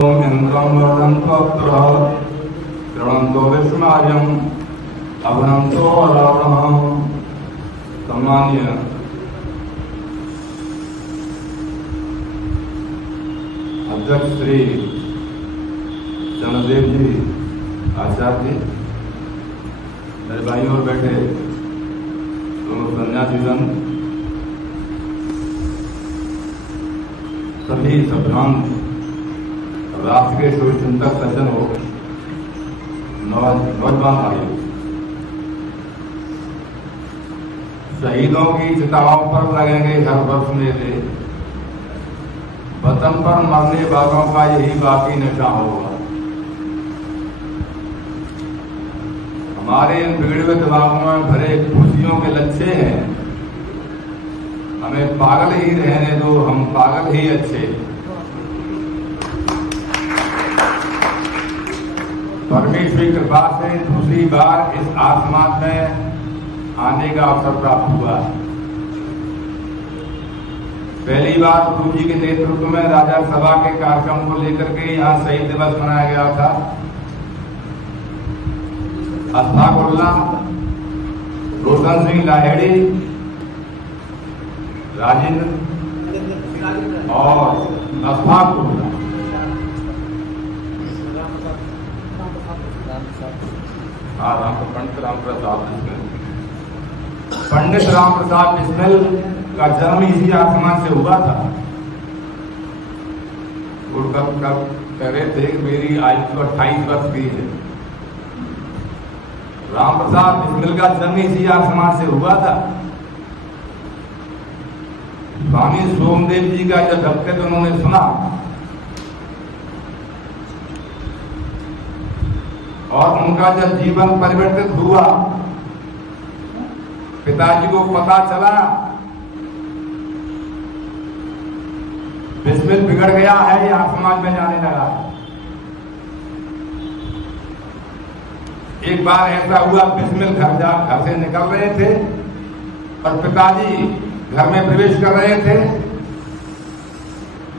इंद्रम वरदंतो ऋणंतो विष्मार्यम अवनंतो रावण। सम्मान्य अध्यक्ष श्री चंद्रदेव जी आचार्य जी, मेरे भाई और बैठे दोनों सन्यासी संत, सभी सभ्रांत राष्ट्र के शुभ चिंतक सज्जन हो, नौजवान भाई, शहीदों की चिताओं पर लगेंगे हर वर्ष मेले, वतन पर मरने वालों का यही बाकी निशान होगा। हमारे इन बिगड़े दिमागों में भरे खुशियों के लच्छे हैं, हमें पागल ही रहने दो, हम पागल ही अच्छे। परमेश्वर की कृपा से दूसरी बार इस आसमान में आने का अवसर प्राप्त हुआ। पहली बार गुरु जी के नेतृत्व में राजा सभा के कार्यक्रम को लेकर के यहाँ शहीद दिवस मनाया गया था। अस्थाकुल्ला, रोशन सिंह लाहेड़ी, राजेंद्र और अस्थाकुल्ला, पंडित राम प्रसाद बिस्मिल का जन्म इसी आसमान से हुआ था। वो कब कह रहे थे कि मेरी आयु तो 28 वर्ष की है। राम प्रसाद बिस्मिल का जन्म इसी आसमान से हुआ था। स्वामी सोमदेव जी का जब वक्तव्य उन्होंने सुना और उनका जब जीवन परिवर्तित हुआ, पिताजी को पता चला बिस्मिल बिगड़ गया है, यह समाज में जाने लगा। एक बार ऐसा हुआ, बिस्मिल घर से निकल रहे थे और पिताजी घर में प्रवेश कर रहे थे।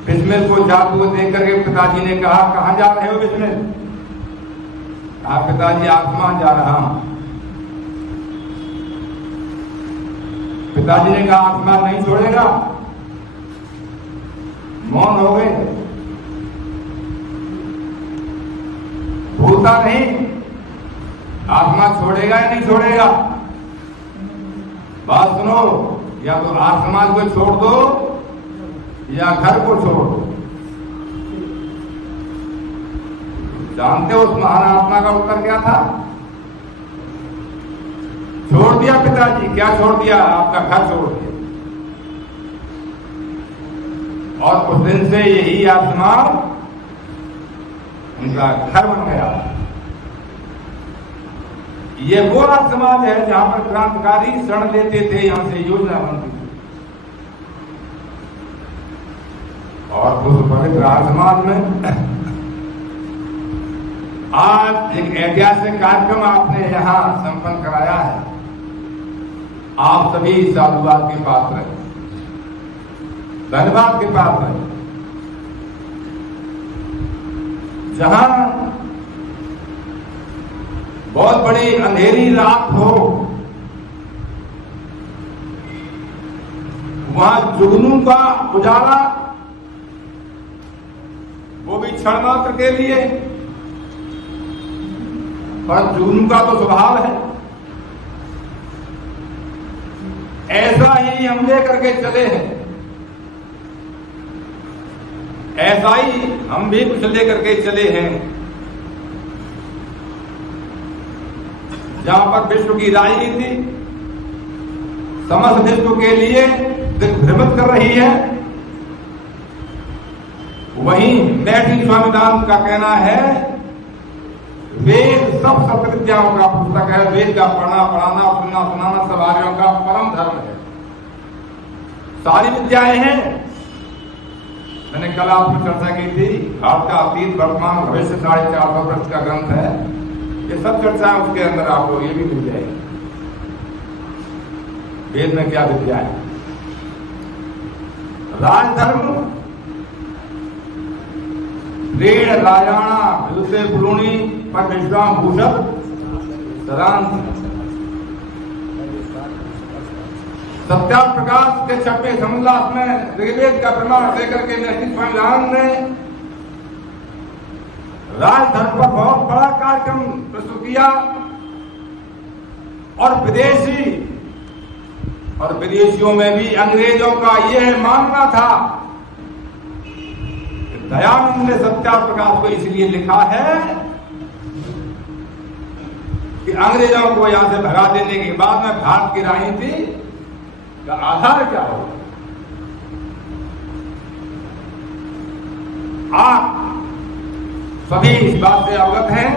बिस्मिल को जाते हुए देख करके पिताजी ने कहा, कहां जा रहे हो बिस्मिल? आप पिताजी आसमान जा रहा हूं। पिताजी ने कहा, आसमान नहीं छोड़ेगा? मौन हो गए। भूलता नहीं, आसमान छोड़ेगा या नहीं छोड़ेगा? बात सुनो, या तो आसमान को छोड़ दो या घर को छोड़ दो। जानते हो उस महान आत्मा का उत्तर क्या था? छोड़ दिया पिताजी। क्या छोड़ दिया? आपका घर छोड़ दिया। और उस दिन से यही आसमान उनका घर बन गया। ये वो समाज है जहां पर क्रांतिकारी शरण लेते थे, यहां से योजना बनती थी। और उस पवित्र समाज में आज एक ऐतिहासिक कार्यक्रम आपने यहां संपन्न कराया है। आप सभी साधुवाद के पात्र हैं, धन्यवाद के पात्र हैं। जहां बहुत बड़ी अंधेरी रात हो, वहां जुगनू का उजाला, वो भी क्षण मात्र के लिए, पर जुगनू का तो स्वभाव है। ऐसा ही हम लेकर के चले हैं, ऐसा ही हम भी कुछ लेकर के चले हैं। जहां पर विश्व की राजनीति समस्त विश्व के लिए दिग्भ्रमित कर रही है, वहीं मैथिली स्वामीदान का कहना है, वेद सब सत्य विद्याओं का पुस्तक है। वेद का पढ़ना, पढ़ाना, सुनना, सुनाना सब आर्यों का परम धर्म है। सारी विद्याएं हैं। मैंने कल आपसे चर्चा की थी, भारत का अतीत, वर्तमान, भविष्य 450 वर्ष का ग्रंथ है। ये सब चर्चा उसके अंदर आपको ये भी मिल जाएगी। वेद में क्या विद्या है? राजधर्म ऋण राजाणा विदुषे पुलुणी पर विश्राम भूषक सदांत। सत्या प्रकाश के 6वें समोल्लास में ऋग्वेद का प्रमाण देकर के महर्षि स्वामीनारायण ने राजधर्म पर बहुत बड़ा कार्यक्रम प्रस्तुत किया और विदेशियों में भी अंग्रेजों का यह मानना था। दयानंद ने सत्या प्रकाश को इसलिए लिखा है कि अंग्रेजों को यहां से भगा देने के बाद में भारत की राजनीति का आधार क्या होगा। आप सभी इस बात से अवगत हैं,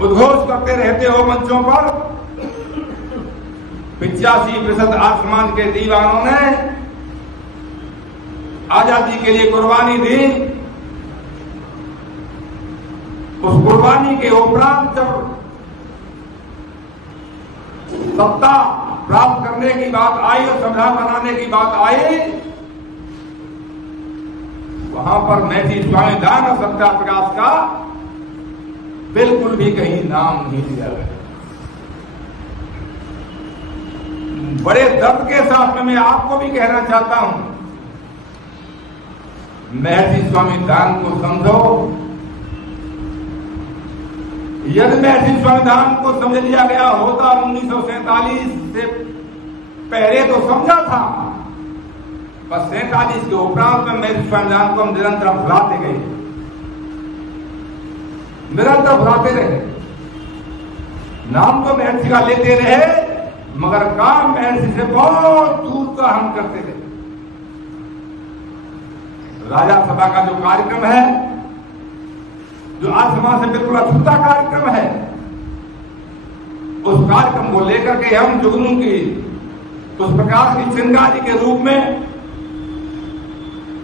उद्घोष करते रहते हो मंचों पर। 85% आर्य समाज के दीवानों ने आजादी के लिए कुर्बानी दी। उस कुर्बानी के उपरांत जब सत्ता प्राप्त करने की बात आई और संविधान बनाने की बात आई, वहां पर महर्षि स्वामीनारायण और सत्या प्रकाश का बिल्कुल भी कहीं नाम नहीं लिया गया। बड़े दर्द के साथ में मैं आपको भी कहना चाहता हूं, महर्षि स्वामीनारायण को समझो। यदि महर्षि स्वामीनारायण को समझ लिया गया होता 1947 से पहले तो समझा था, बस 47 के उपरांत में महर्षि स्वामीनारायण को हम निरंतर भुलाते गए, निरंतर भुलाते रहे। नाम तो महर्षि का लेते रहे मगर काम महर्षि से बहुत दूर का हम करते रहे। राजा सभा का जो कार्यक्रम है, जो आज समाज से बिल्कुल अछूता कार्यक्रम है, उस कार्यक्रम को लेकर के हम जुगनू की उस प्रकार की चिंगारी के रूप में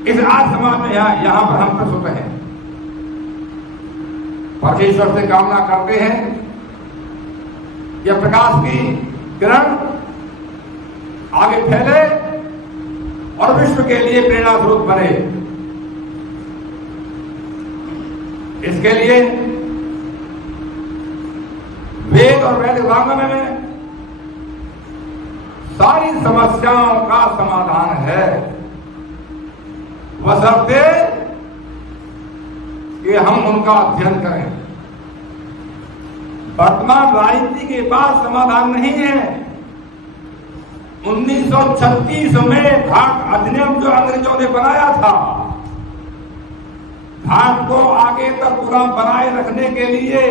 इस आज समाज में यहां पर हम प्रस्तुत हैं। परमेश्वर से कामना करते हैं यह प्रकाश की किरण आगे फैले और विश्व के लिए प्रेरणा स्रोत बने। इसके लिए वेद और वैदिक वाङ्मय में सारी समस्याओं का समाधान है, बशर्ते कि हम उनका अध्ययन करें। वर्तमान राजनीति के पास समाधान नहीं है। 1936 में भारत अधिनियम जो अंग्रेजों ने बनाया था, भारत को आगे तक गुलाम बनाए रखने के लिए,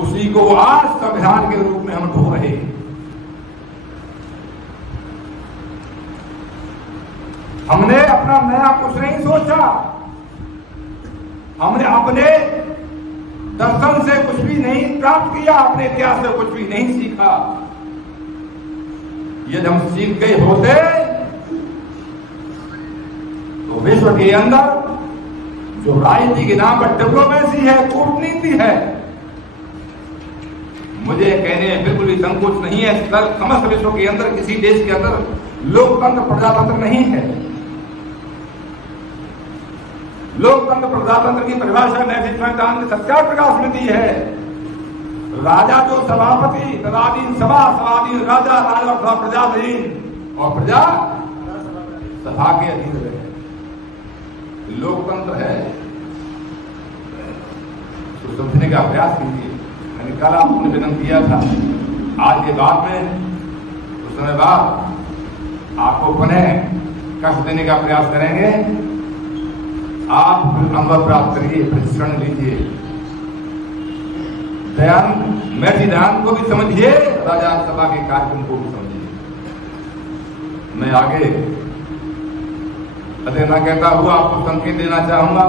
उसी को आज संविधान के रूप में हम ढो रहे हैं। हमने अपना नया कुछ नहीं सोचा, हमने अपने दर्शन से कुछ भी नहीं प्राप्त किया, अपने इतिहास से कुछ भी नहीं सीखा। यदि हम सीख गए होते तो विश्व के अंदर जो राजनीति के नाम पर डिप्लोमेसी है, कूटनीति है, मुझे कहने में बिल्कुल भी संकोच नहीं है। समस्त विश्व के अंदर किसी देश के अंदर लोकतंत्र प्रजातंत्र नहीं है। लोकतंत्र प्रजातंत्र की परिभाषा महर्षि स्वामीनारायण ने सत्या प्रकाश में दी है। राजा जो सभापति, तदाधीन सभा, सभाधीन राजा, राजा सभा प्रजाधीन और प्रजा सभा के अधीन रहे। लोकतंत्र है, तो समझने का प्रयास कीजिए। मैंने कल आपको निवेदन किया था, आज के बाद में कुछ समय बाद आपको पुनः कष्ट देने का प्रयास करेंगे। आप अनुभव प्राप्त करिए, प्रशिक्षण लीजिए। महर्षि दयानंद को भी समझिए, राजा सभा के कार्यक्रम को भी समझिए। मैं आगे देना कहता हुआ आपको संकेत देना चाहूंगा।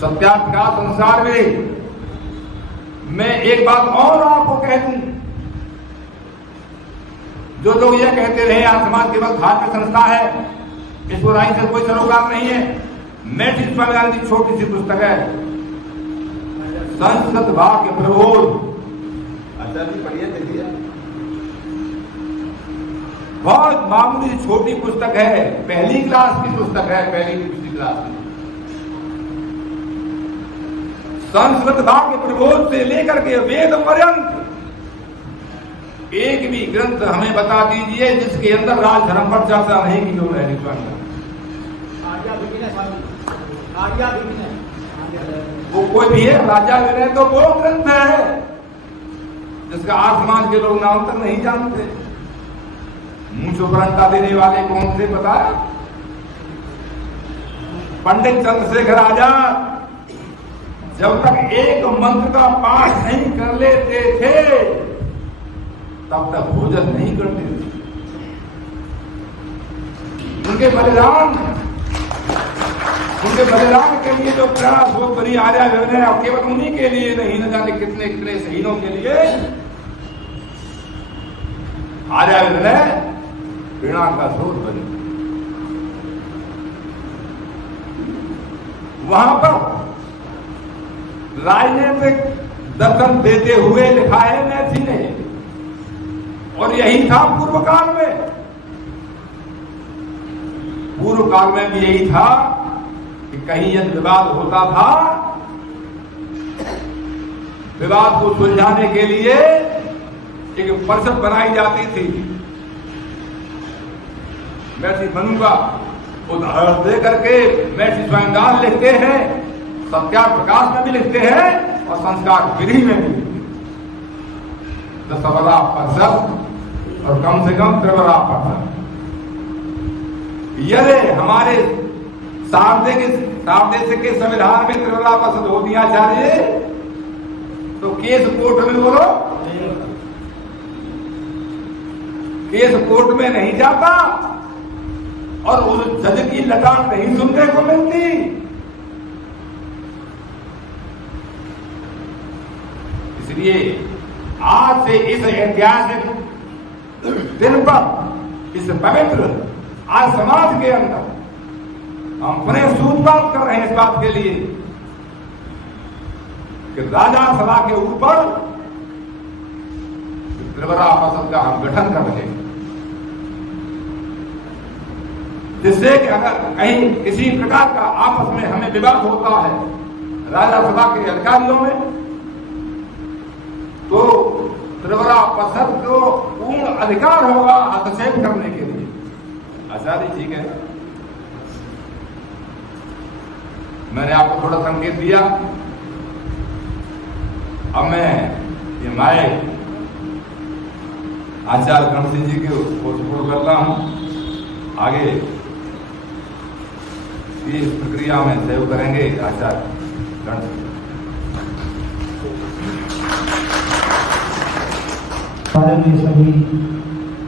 सत्याप्रकाश संसार में मैं एक बात और आपको कह दूं, जो लोग यह कहते रहे आज समाज केवल धार्मिक संस्था है, इस बुराई से कोई सरोकार नहीं है। महर्षि स्वामीनारायण की छोटी सी पुस्तक है संस्कृत वाक्य प्रबोध, अच्छा जी पढ़िए, देखिए बहुत मामूली छोटी पुस्तक है, पहली क्लास की पुस्तक है, पहली दूसरी क्लास की। संस्कृत भाग्य प्रबोध से लेकर के वेद पर्यंत एक भी ग्रंथ हमें बता दीजिए जिसके अंदर राज धर्म पर चर्चा नहीं की हो रही। वो कोई भी है, राजा विनय तो वो ग्रंथ है जिसका आसमान के लोग नाम तक नहीं जानते। मुझ उपरंता देने वाले कौन से बताया? पंडित चंद्रशेखर आजाद जब तक एक मंत्र का पाठ नहीं कर लेते थे तब तक भोजन नहीं करते थे। उनके बलिदान के लिए जो प्रयास हो बनी आर्या विनय, और केवल उन्हीं के लिए नहीं, न जाने कितने कितने शहीदों के लिए आर्या विनय प्रेरणा का स्रोत बनी। वहां पर राजनीतिक दर्शन देते हुए लिखा है मैथी ने, और यही था पूर्व काल में। पूर्व काल में भी यही था कि कहीं यदि विवाद होता था, विवाद को सुलझाने के लिए एक परिषद बनाई जाती थी। मैथी मनु का उदाहरण दे करके मैथी स्वयंदान लिखते हैं, सत्याग्रह प्रकाश में भी लिखते हैं और संस्कार विधि में भी। दशवरा परिषद और कम से कम त्रिवरा परिषद। यदि हमारे सामदेश के संविधान में त्रिवरा परिषद होती आचार्य, तो केस कोर्ट में बोलो, केस कोर्ट में नहीं जाता और उस जज की लटान नहीं सुनने को मिलती। इसलिए आज से इस ऐतिहासिक दिन पर, इस पवित्र आज समाज के अंदर हम पुनः सूत्रपात कर रहे हैं इस बात के लिए कि राजा सभा के ऊपर त्रिवरा परिषद का हम गठन कर रहे हैं, जिससे कि अगर कहीं किसी प्रकार का आपस में हमें विवाद होता है राजा सभा के अधिकारियों में, तो त्रिवरा परिषद को पूर्ण अधिकार होगा हस्तक्षेप करने के लिए। आचार्य ठीक है, मैंने आपको थोड़ा संकेत दिया। अब मैं ये माइक आचार्य गणसिंह जी के उपस्थित करता हूं। आगे इस प्रक्रिया में सहयोग करेंगे आचार्य गणसिंह। सभी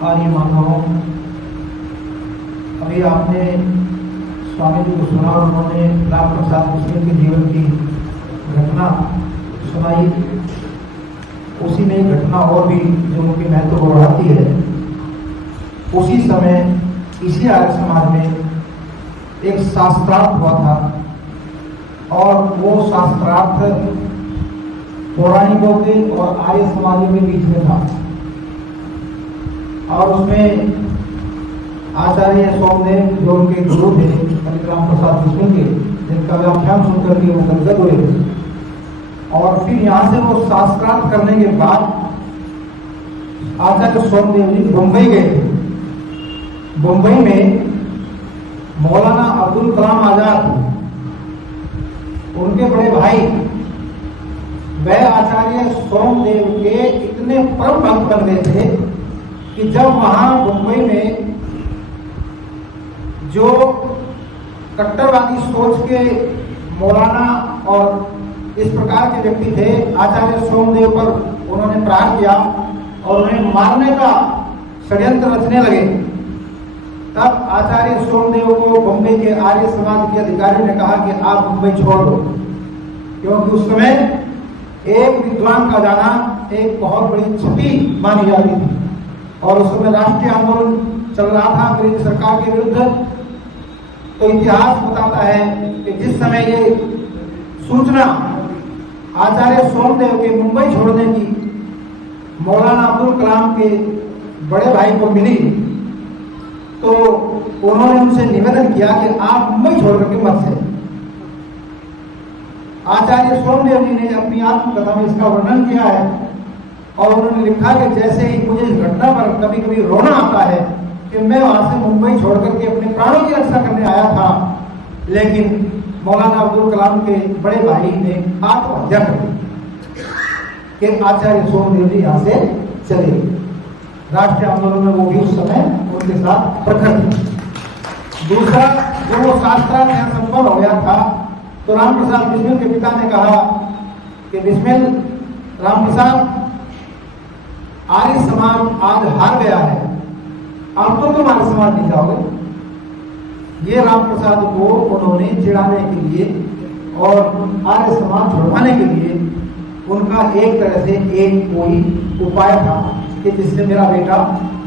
आर्य मानवों, अभी आपने स्वामी जी को सुना और उन्होंने राम प्रसाद बिस्मिल के जीवन की घटना सुनाई। उसी में एक घटना और भी जो उनके महत्व को बढ़ाती है। उसी समय इसी आर्य समाज में एक शास्त्रार्थ हुआ था, और वो शास्त्रार्थ पौराणिकों के और आर्य समाजों के बीच में था। और उसमें आचार्य सोमदेव जो उनके गुरु थे राम प्रसाद बिस्मिल के, जिनका व्याख्यान सुनकर के वो गदगद हुए। और फिर यहाँ से वो शास्त्रार्थ करने के बाद आचार्य सोमदेव जी मुंबई गए थे। मुंबई में मौलाना अब्दुल कलाम आजाद, उनके बड़े भाई, वह आचार्य सोमदेव के इतने परम भक्त बन गए थे कि जब वहां मुंबई में जो कट्टरवादी सोच के मौलाना और इस प्रकार के व्यक्ति थे, आचार्य सोमदेव पर उन्होंने प्रहार किया और उन्हें मारने का षड्यंत्र रचने लगे, तब आचार्य सोमदेव को बम्बई के आर्य समाज के अधिकारियों ने कहा कि आप मुंबई छोड़ दो, क्योंकि उस समय एक विद्वान का जाना एक बहुत बड़ी क्षति मानी जा रही थी। और उस समय राष्ट्रीय आंदोलन चल रहा था अंग्रेज सरकार के विरुद्ध। तो इतिहास बताता है कि जिस समय ये सूचना आचार्य सोमदेव के मुंबई छोड़ने की मौलाना अब्दुल कलाम के बड़े भाई को मिली, तो उन्होंने उनसे निवेदन किया कि आप मुंबई छोड़ करके मत से। आचार्य सोमदेव जी ने अपनी आत्मकथा में इसका वर्णन किया है और उन्होंने लिखा कि जैसे ही मुझे इस घटना पर कभी कभी रोना आता है कि मैं वहां से मुंबई छोड़ करके अपने प्राणों की रक्षा करने आया था, लेकिन मौलाना अब्दुल कलाम के बड़े भाई ने आत्महत्या कर दी कि आचार्य सोमदेव जी यहाँ से चले। राष्ट्रीय आंदोलन में वो भी उस समय उनके साथ प्रखर थे। दूसरा, जब वो शास्त्रार्थ यहाँ संपन्न हो गया था तो रामप्रसाद बिस्मिल के पिता ने कहा कि बिस्मिल, रामप्रसाद, आर्य समाज आज हार गया है, अब तो तुम आर्य समाज नहीं जाओगे। ये रामप्रसाद को उन्होंने चिढ़ाने के लिए और आर्य समाज छुड़वाने के लिए उनका एक तरह से एक कोई उपाय था कि जिससे मेरा बेटा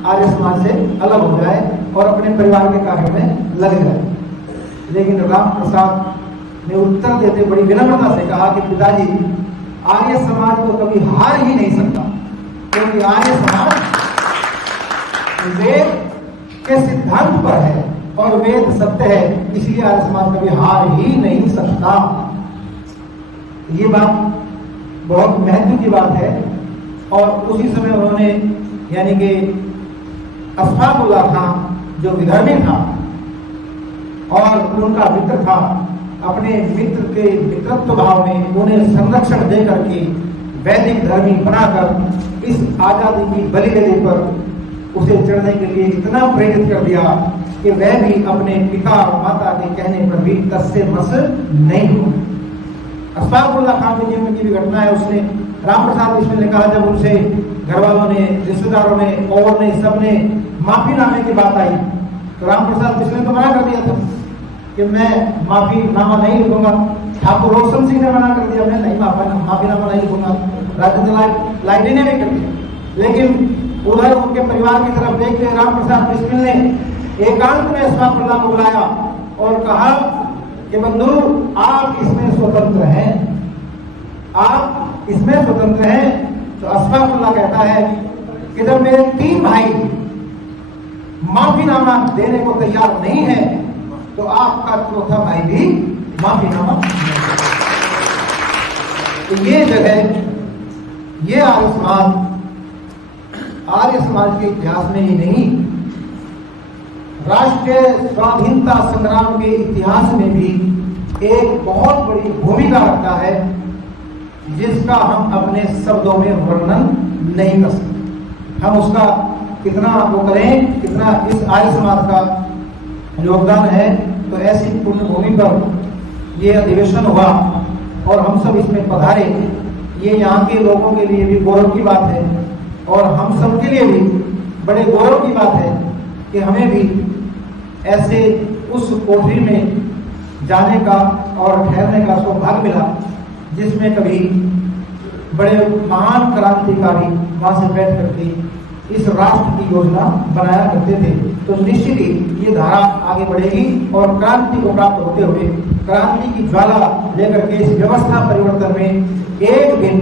आर्य समाज से अलग हो जाए और अपने परिवार के कार्य में लग जाए। लेकिन रामप्रसाद ने उत्तर देते बड़ी विनम्रता से कहा कि पिताजी, आर्य समाज तो कभी हार ही नहीं सकता, क्योंकि आर्य समाज वेद के सिद्धांत पर है और वेद सत्य है, इसलिए आर्य समाज कभी हार ही नहीं सकता। ये बात बहुत महत्व की बात है। और उसी समय उन्होंने, यानी कि अशफाकुल्लाह खां जो विधर्मी था और उनका मित्र था, अपने मित्र के मित्रत्व भाव में उन्हें संरक्षण दे करके वैदिक धर्मी बनाकर इस आजादी की बलिगली पर उसे चढ़ने के लिए इतना प्रेरित कर दिया कि वह भी अपने पिता और माता के कहने पर भी तस से मस नहीं हुआ। अशफाकुल्लाह खां के जीवन की भी घटना है। उसने रामप्रसाद बिस्मिल ने कहा, जब उनसे घर वालों ने, रिश्तेदारों ने और ने सबने माफीनामे की बात आई तो रामप्रसाद बिस्मिल ने तो मना कर दिया था कि मैं माफीनामा नहीं लिखूंगा। ठाकुर रोशन सिंह ने मना कर दिया, मैं नहीं माफीनामा नहीं लिखूंगा। राजेंद्र लाइडी ने भी कर दिया। लेकिन उधर उनके परिवार की तरफ देखते रामप्रसाद बिस्मिल ने एकांत में अशफाकुल्लाह को बुलाया और कहा कि बंधु, आप इसमें स्वतंत्र हैं, आप इसमें स्वतंत्र हैं। तो अशफाकुल्लाह कहता है कि जब मेरे 3 भाई माफीनामा देने को तैयार नहीं है तो आपका चौथा भाई भी माफीनामा। तो ये जगह, ये आर्य समाज के इतिहास में ही नहीं, राष्ट्रीय स्वाधीनता संग्राम के इतिहास में भी एक बहुत बड़ी भूमिका रखता है, जिसका हम अपने शब्दों में वर्णन नहीं कर सकते। हम उसका कितना वो करें, कितना इस आर्य समाज का योगदान है। तो ऐसी पुण्य भूमि पर ये अधिवेशन हुआ और हम सब इसमें पधारे, ये यहाँ के लोगों के लिए भी गौरव की बात है और हम सब के लिए भी बड़े गौरव की बात है कि हमें भी ऐसे उस कोठरी में जाने का और ठहरने का सौभाग्य मिला जिसमें कभी बड़े महान क्रांतिकारी वहां से बैठ करके इस राष्ट्र की योजना बनाया करते थे। तो निश्चित ही ये धारा आगे बढ़ेगी और क्रांति को प्राप्त होते हुए क्रांति की ज्वाला लेकर के इस व्यवस्था परिवर्तन में एक दिन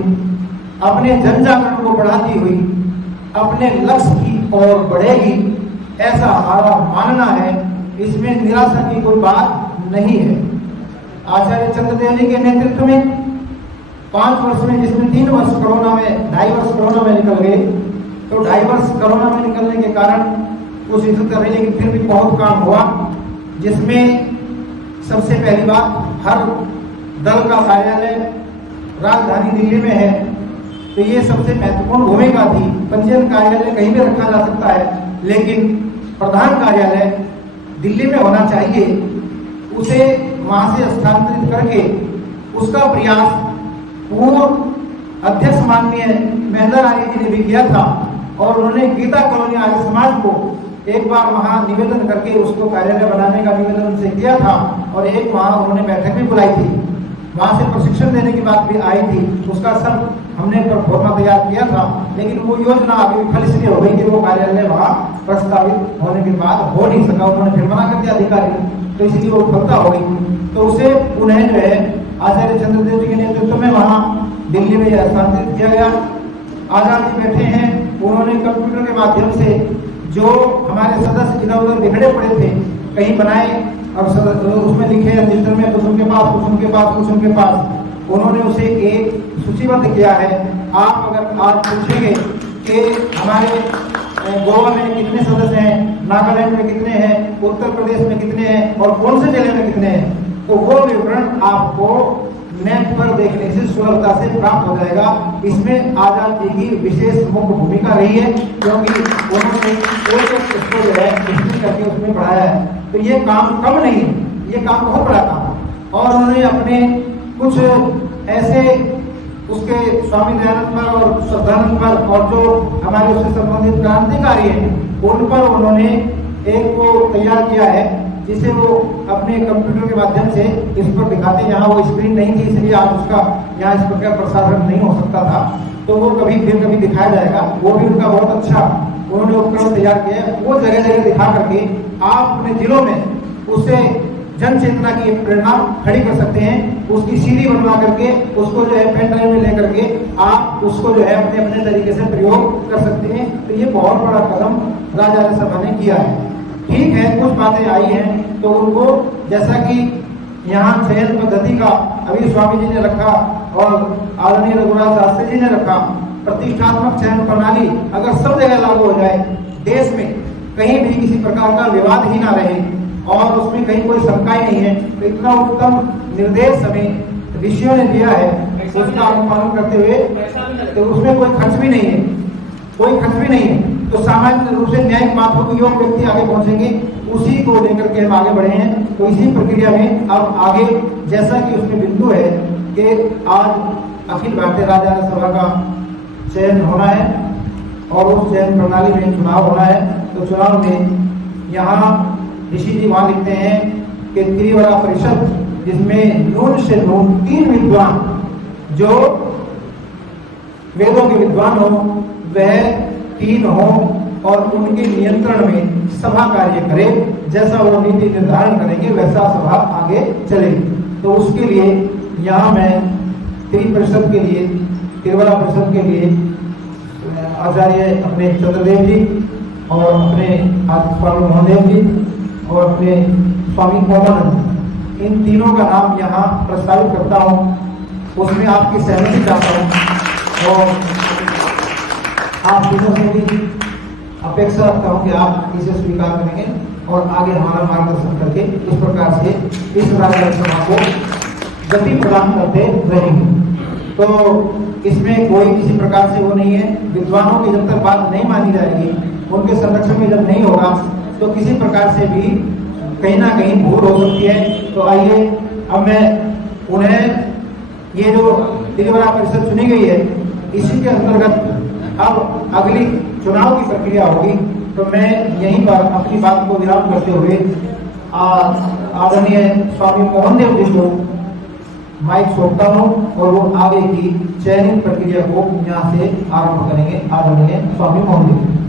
अपने जनजागरण को बढ़ाती हुई अपने लक्ष्य की ओर बढ़ेगी, ऐसा हमारा मानना है। इसमें निराशा की कोई बात नहीं है। आचार्य चंद्रदेव जी के नेतृत्व में 5 वर्ष में, जिसमें 3 वर्ष कोरोना में, 2.5 वर्ष कोरोना में निकल गए, तो 2.5 वर्ष कोरोना में निकलने के कारण कुछ इज्जत कर रही, लेकिन फिर भी बहुत काम हुआ, जिसमें सबसे पहली बात, हर दल का कार्यालय राजधानी दिल्ली में है, तो ये सबसे महत्वपूर्ण भूमिका थी। पंजीयन कार्यालय कहीं भी रखा जा सकता है, लेकिन प्रधान कार्यालय दिल्ली में होना चाहिए। उसे वहां से स्थानांतरित करके उसका प्रयास पूर्व अध्यक्ष माननीय महेंद्र आर्य जी ने भी किया था और उन्होंने गीता कॉलोनी आर्य समाज को एक बार वहां निवेदन करके उसको कार्यालय बनाने का निवेदन उनसे किया था और एक वहां उन्होंने बैठक भी बुलाई थी। वहां से प्रशिक्षण देने की बात भी आई थी, उसका सब हमने प्रोफार्मा तैयार किया था, लेकिन वो योजना अभी विफल इसलिए हो गई कि वो कार्यालय वहां प्रस्तावित होने के बाद हो नहीं सका, उन्होंने फिर मना कर दिया अधिकारी, तो इसलिए वो विफलता हो गई। तो उसे पुनः जो है आचार्य चंद्रदेव जी के नेतृत्व में वहां दिल्ली में हस्तांतरित किया गया। आजाद जी बैठे हैं, उन्होंने कंप्यूटर के माध्यम से जो हमारे सदस्य इधर उधर बिखरे पड़े थे, कहीं बनाए और उसमें लिखे रजिस्टर में कुछ उनके पास, कुछ उनके पास, कुछ उनके पास, उन्होंने उसे एक सूचीबद्ध किया है। आप अगर आज पूछेंगे कि हमारे गोवा में कितने सदस्य हैं, नागालैंड में कितने हैं, उत्तर प्रदेश में कितने हैं और कौन से जिले में कितने हैं, तो वो विवरण आपको नेट पर देखने से सुलभता से प्राप्त हो जाएगा। इसमें आजाद जी की विशेष मुख्य भूमिका रही है, क्योंकि उन्होंने इसको जो है विस्तृत करके उसमें बढ़ाया है। तो ये काम कम नहीं है, ये काम बहुत बड़ा काम है। और उन्होंने अपने कुछ ऐसे उसके स्वामी दयानंद पर और श्रद्धानंद पर और जो हमारे उससे संबंधित क्रांतिकारी हैं उन पर उन्होंने एक वो तैयार किया है, जिसे वो अपने कंप्यूटर के माध्यम से इस पर दिखाते हैं। यहाँ वो स्क्रीन नहीं थी, इसलिए आप उसका यहाँ इस प्रकार प्रसारण नहीं हो सकता था, तो वो कभी फिर कभी दिखाया जाएगा। वो भी उनका बहुत अच्छा उन्होंने उपकरण तैयार किया है। वो जगह जगह दिखा करके आप अपने जिलों में उससे जन चेतना की प्रेरणा खड़ी कर सकते हैं। उसकी सीडी बनवा करके उसको जो है पेन ड्राइव में लेकर के आप उसको जो है अपने अपने तरीके से प्रयोग कर सकते हैं। तो ये बहुत बड़ा कदम राजराज सभा ने किया है। ठीक है, कुछ बातें आई हैं तो उनको, जैसा कि यहाँ चयन पद्धति का अभी स्वामी जी ने रखा और आदरणीय रघुराज शास्त्री जी ने रखा, प्रतिष्ठात्मक चयन प्रणाली अगर सब जगह लागू हो जाए, देश में कहीं भी किसी प्रकार का विवाद ही ना रहे और उसमें कहीं कोई शंका ही नहीं है, तो इतना उत्तम निर्देश हमें ऋषियों ने दिया है, उसका अनुपालन करते हुए तो उसमें कोई खर्च भी नहीं है, कोई खर्च भी नहीं है। तो सामान्य रूप से न्यायिक बातों के योग व्यक्ति आगे पहुंचेंगे, उसी को लेकर के हम आगे बढ़े हैं। तो इसी प्रक्रिया में अब आगे जैसा कि उसमें बिंदु है कि आज अखिल भारतीय राजराज सभा का चयन होना है और उस चयन प्रणाली में चुनाव होना है। तो चुनाव में यहाँ ऋषि जी वहां लिखते हैं कि त्रिवरा परिषद, जिसमें न्यून से न्यून 3 विद्वान जो वेदों के विद्वान हो वह 3 हो और उनके नियंत्रण में सभा कार्य करे, जैसा वो नीति निर्धारण करेंगे वैसा सभा आगे चलेगी। तो उसके लिए यहाँ मैं त्रिपरिषद के लिए, त्रिवरा परिषद के लिए आचार्य अपने चंद्रदेव जी और अपने स्वामी मोहनदेव जी और अपने स्वामी कोमानंद, इन तीनों का नाम यहाँ प्रस्तावित करता हूँ। उसमें आपकी सहमति चाहता हूँ और आप तीनों से भी अपेक्षा रखता हूँ कि आप इसे स्वीकार करेंगे और आगे हमारा मार्गदर्शन करके इस प्रकार से इस राजराज सभा को गति प्रदान करते रहेंगे। तो इसमें कोई किसी प्रकार से वो नहीं है, विद्वानों की जब तक बात नहीं मानी जाएगी, उनके संरक्षण में जब नहीं होगा, तो किसी प्रकार से भी कहीं ना कहीं भूल हो सकती है। तो आइए अब मैं उन्हें ये जो त्रिवरा परिषद चुनी गई है, इसी के अंतर्गत अब अगली चुनाव की प्रक्रिया होगी। तो मैं यहीं पर अपनी बात को विराम करते हुए आदरणीय स्वामी मोहनदेव जी को माइक सौंपता हूँ और वो आगे की चयनित प्रक्रिया को यहाँ से आरंभ करेंगे। आदरणीय स्वामी मोहनदेव।